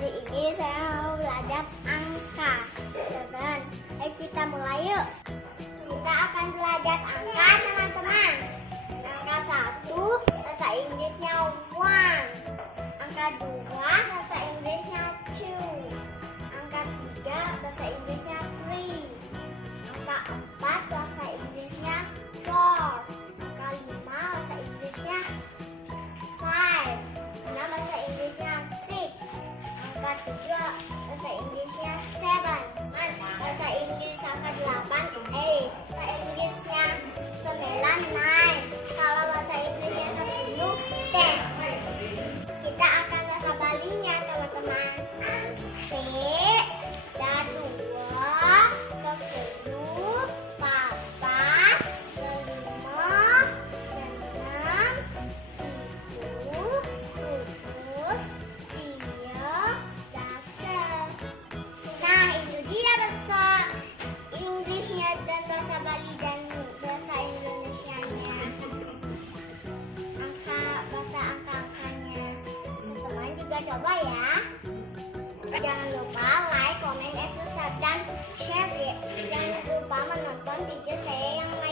Hari ini saya mau belajar angka. Teman-teman, ayo kita mulai yuk. Kita akan belajar angka, teman-teman. Angka 1, bahasa Inggrisnya 1. Angka 2, bahasa Inggrisnya 2. Angka 3, bahasa Inggrisnya 3. Angka 4, bahasa Inggrisnya 4. Angka 5, bahasa Inggrisnya 5. 6, bahasa Inggrisnya 6. Angka 7, bahasa Inggrisnya 7. Bahasa Inggris angka 8, 8. Bahasa Inggrisnya 9, 9. Kalau bahasa Inggrisnya 10, 10. Kita akan bahasa Balinya, teman-teman. C, dan 2, ke-7, 4, 5, 6, 7, terus, siap, dasar. Nah, itu dia bahasa Inggrisnya dan bahasa Bali dan bahasa Indonesianya. Angka-angkanya. Teman-teman juga coba ya. Jangan lupa like, comment, dan subscribe dan share ya. Jangan lupa menonton video saya yang lain.